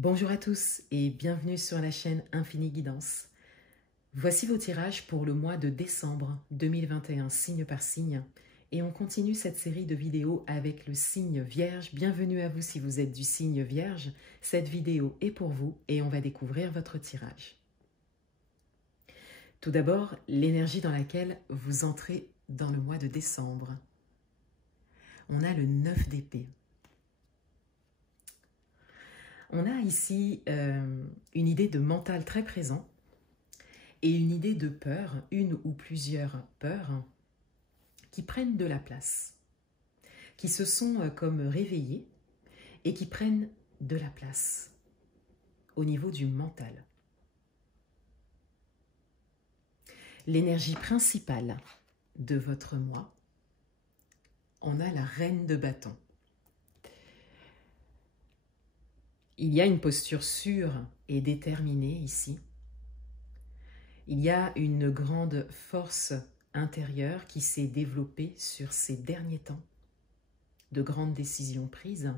Bonjour à tous et bienvenue sur la chaîne Infini Guidance. Voici vos tirages pour le mois de décembre 2021, signe par signe. Et on continue cette série de vidéos avec le signe Vierge. Bienvenue à vous si vous êtes du signe Vierge. Cette vidéo est pour vous et on va découvrir votre tirage. Tout d'abord, l'énergie dans laquelle vous entrez dans le mois de décembre. On a le 9 d'épée. On a ici une idée de mental très présent et une idée de peur, une ou plusieurs peurs qui prennent de la place, qui se sont comme réveillées et qui prennent de la place au niveau du mental. L'énergie principale de votre mois, on a la reine de bâton. Il y a une posture sûre et déterminée ici. Il y a une grande force intérieure qui s'est développée sur ces derniers temps. De grandes décisions prises,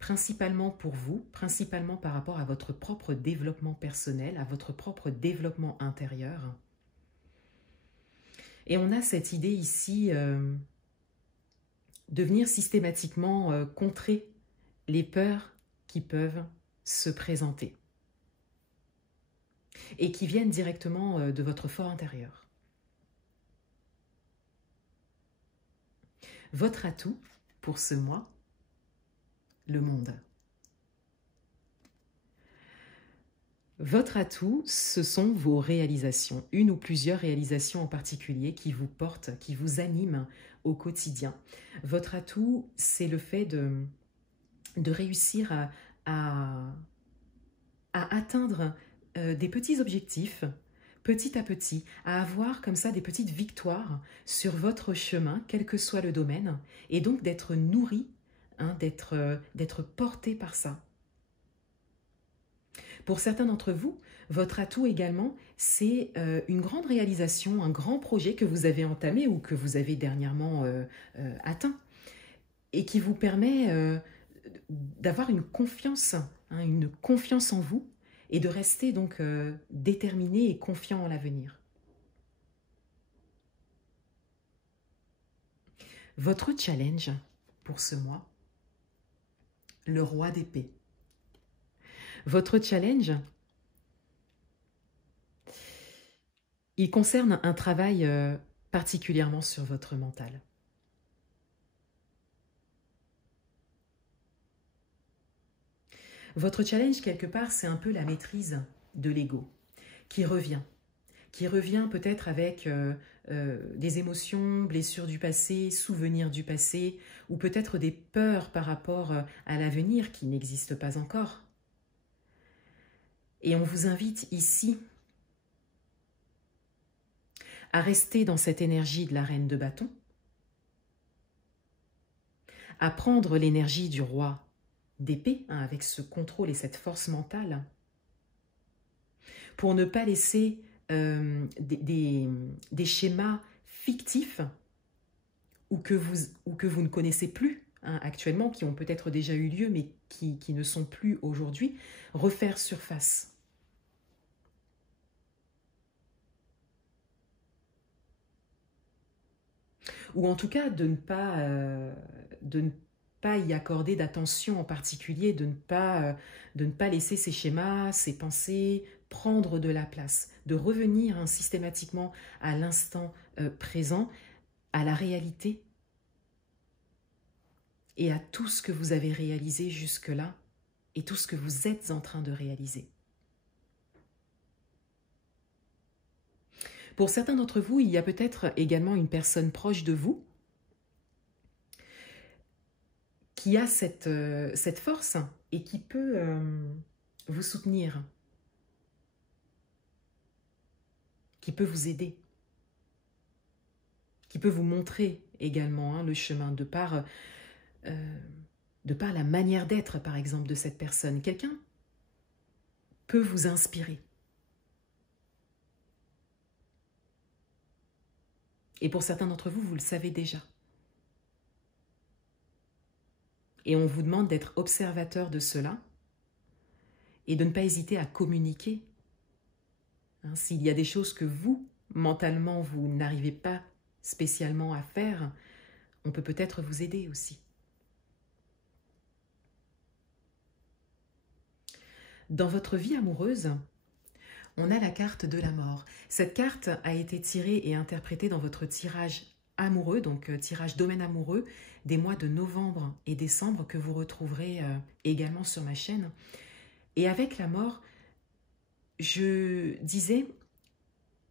principalement pour vous, principalement par rapport à votre propre développement personnel, à votre propre développement intérieur. Et on a cette idée ici de venir systématiquement contrer les peurs qui peuvent se présenter et qui viennent directement de votre fort intérieur. Votre atout pour ce mois, le monde. Votre atout, ce sont vos réalisations, une ou plusieurs réalisations en particulier qui vous portent, qui vous animent au quotidien. Votre atout, c'est le fait de réussir à atteindre des petits objectifs, petit à petit, à avoir comme ça des petites victoires sur votre chemin, quel que soit le domaine, et donc d'être nourri, d'être porté par ça. Pour certains d'entre vous, votre atout également, c'est une grande réalisation, un grand projet que vous avez entamé ou que vous avez dernièrement atteint, et qui vous permet d'avoir une confiance en vous, et de rester donc déterminé et confiant en l'avenir. Votre challenge pour ce mois, le roi d'épée. Votre challenge, il concerne un travail particulièrement sur votre mental. Votre challenge, quelque part, c'est un peu la maîtrise de l'ego qui revient peut-être avec des émotions, blessures du passé, souvenirs du passé, ou peut-être des peurs par rapport à l'avenir qui n'existe pas encore. Et on vous invite ici à rester dans cette énergie de la reine de bâton, à prendre l'énergie du roi d'épée, avec ce contrôle et cette force mentale, pour ne pas laisser des schémas fictifs ou que vous ne connaissez plus actuellement, qui ont peut-être déjà eu lieu mais qui ne sont plus aujourd'hui, refaire surface. Ou en tout cas de ne pas y accorder d'attention en particulier, de ne pas laisser ces schémas, ces pensées prendre de la place, de revenir systématiquement à l'instant présent, à la réalité et à tout ce que vous avez réalisé jusque-là et tout ce que vous êtes en train de réaliser. Pour certains d'entre vous, il y a peut-être également une personne proche de vous qui a cette force et qui peut vous soutenir, qui peut vous aider, qui peut vous montrer également le chemin de par la manière d'être, par exemple, de cette personne. Quelqu'un peut vous inspirer. Et pour certains d'entre vous, vous le savez déjà. Et on vous demande d'être observateur de cela et de ne pas hésiter à communiquer. Hein, s'il y a des choses que vous, mentalement, vous n'arrivez pas spécialement à faire, on peut peut-être vous aider aussi. Dans votre vie amoureuse, on a la carte de la mort. Cette carte a été tirée et interprétée dans votre tirage amoureux, donc tirage domaine amoureux, des mois de novembre et décembre que vous retrouverez également sur ma chaîne. Et avec la mort, je disais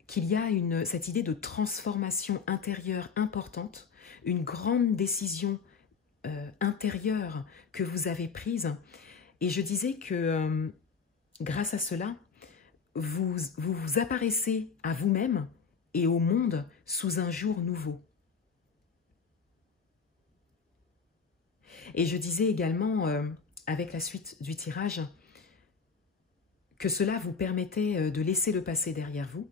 qu'il y a cette idée de transformation intérieure importante, une grande décision intérieure que vous avez prise. Et je disais que grâce à cela, vous apparaissez à vous-même et au monde sous un jour nouveau. Et je disais également, avec la suite du tirage, que cela vous permettait de laisser le passé derrière vous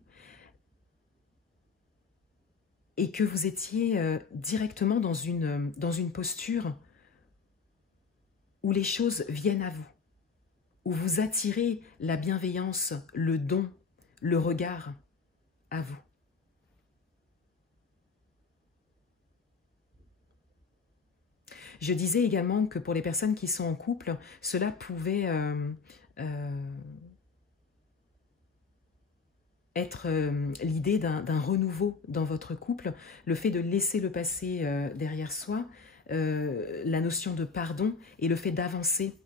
et que vous étiez directement dans une posture où les choses viennent à vous, où vous attirez la bienveillance, le don, le regard à vous. Je disais également que pour les personnes qui sont en couple, cela pouvait être l'idée d'un renouveau dans votre couple, le fait de laisser le passé derrière soi, la notion de pardon et le fait d'avancer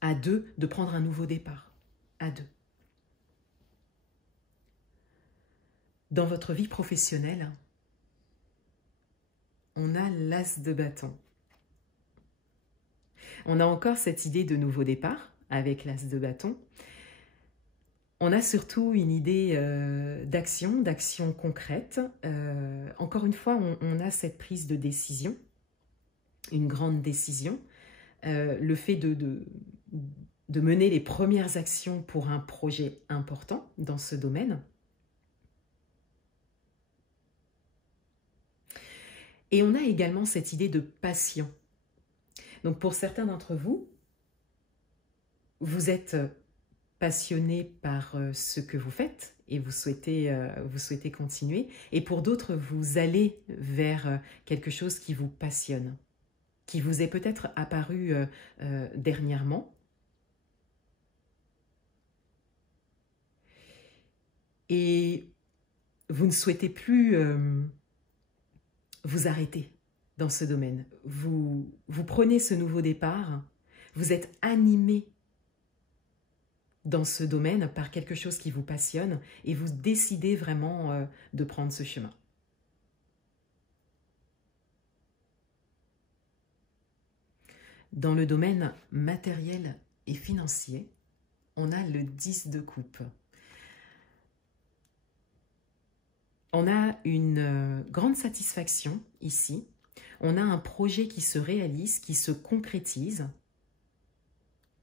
à deux, de prendre un nouveau départ à deux. Dans votre vie professionnelle, on a l'as de bâton. On a encore cette idée de nouveau départ avec l'as de bâton. On a surtout une idée d'action concrète. Encore une fois, on a cette prise de décision, une grande décision, le fait de mener les premières actions pour un projet important dans ce domaine. Et on a également cette idée de passion. Donc pour certains d'entre vous, vous êtes passionné par ce que vous faites et vous souhaitez continuer. Et pour d'autres, vous allez vers quelque chose qui vous passionne, qui vous est peut-être apparu dernièrement. Et vous ne souhaitez plus vous arrêter dans ce domaine. Vous prenez ce nouveau départ, vous êtes animé dans ce domaine par quelque chose qui vous passionne et vous décidez vraiment de prendre ce chemin. Dans le domaine matériel et financier, on a le 10 de coupe. On a une grande satisfaction ici. On a un projet qui se réalise, qui se concrétise,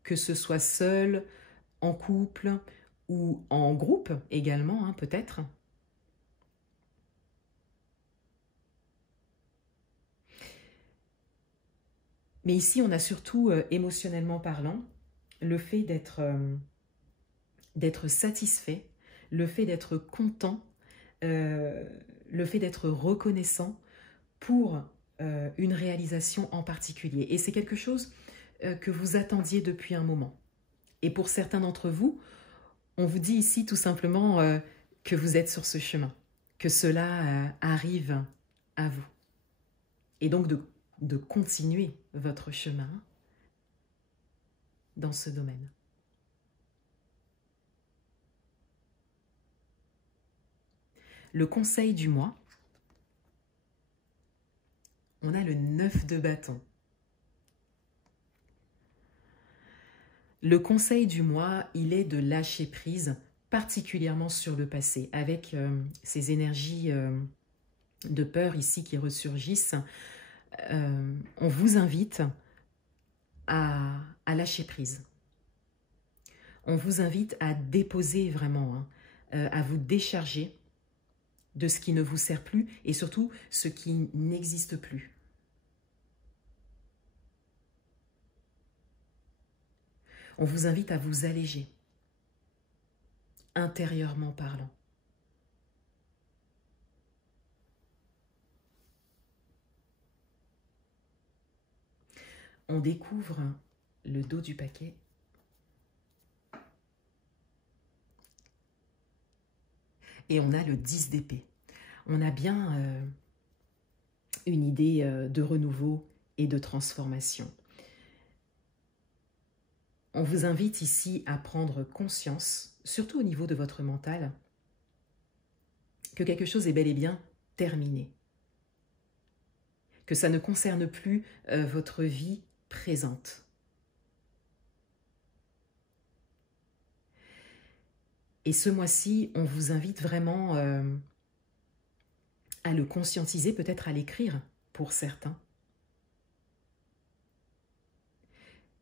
que ce soit seul, en couple ou en groupe également, hein, peut-être. Mais ici, on a surtout, émotionnellement parlant, le fait d'être satisfait, le fait d'être content, le fait d'être reconnaissant pour une réalisation en particulier. Et c'est quelque chose que vous attendiez depuis un moment. Et pour certains d'entre vous, on vous dit ici tout simplement que vous êtes sur ce chemin, que cela arrive à vous. Et donc de continuer votre chemin dans ce domaine. Le conseil du mois, on a le 9 de bâton. Le conseil du mois, il est de lâcher prise, particulièrement sur le passé, avec ces énergies de peur ici qui ressurgissent. On vous invite à lâcher prise. On vous invite à déposer vraiment, à vous décharger de ce qui ne vous sert plus et surtout ce qui n'existe plus. On vous invite à vous alléger, intérieurement parlant. On découvre le dos du paquet. Et on a le 10 d'épée. On a bien une idée de renouveau et de transformation. On vous invite ici à prendre conscience, surtout au niveau de votre mental, que quelque chose est bel et bien terminé. Que ça ne concerne plus votre vie présente. Et ce mois-ci, on vous invite vraiment à le conscientiser, peut-être à l'écrire pour certains.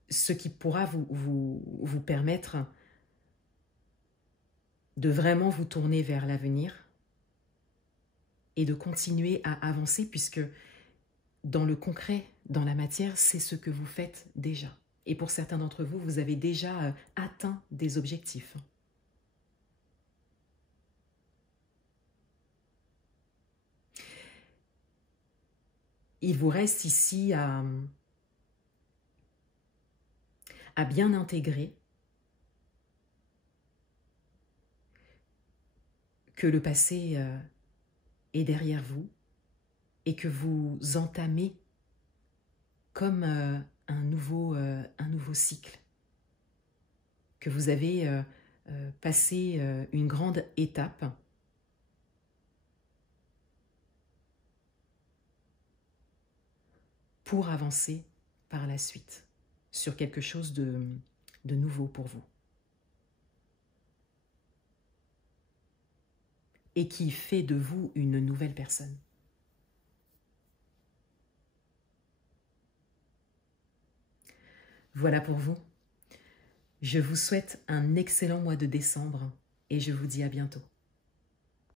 Ce qui pourra vous permettre de vraiment vous tourner vers l'avenir et de continuer à avancer, puisque dans le concret, dans la matière, c'est ce que vous faites déjà. Et pour certains d'entre vous, vous avez déjà atteint des objectifs. Il vous reste ici à bien intégrer que le passé est derrière vous et que vous entamez comme un nouveau cycle, que vous avez passé une grande étape pour avancer par la suite sur quelque chose de nouveau pour vous. Et qui fait de vous une nouvelle personne. Voilà pour vous. Je vous souhaite un excellent mois de décembre et je vous dis à bientôt.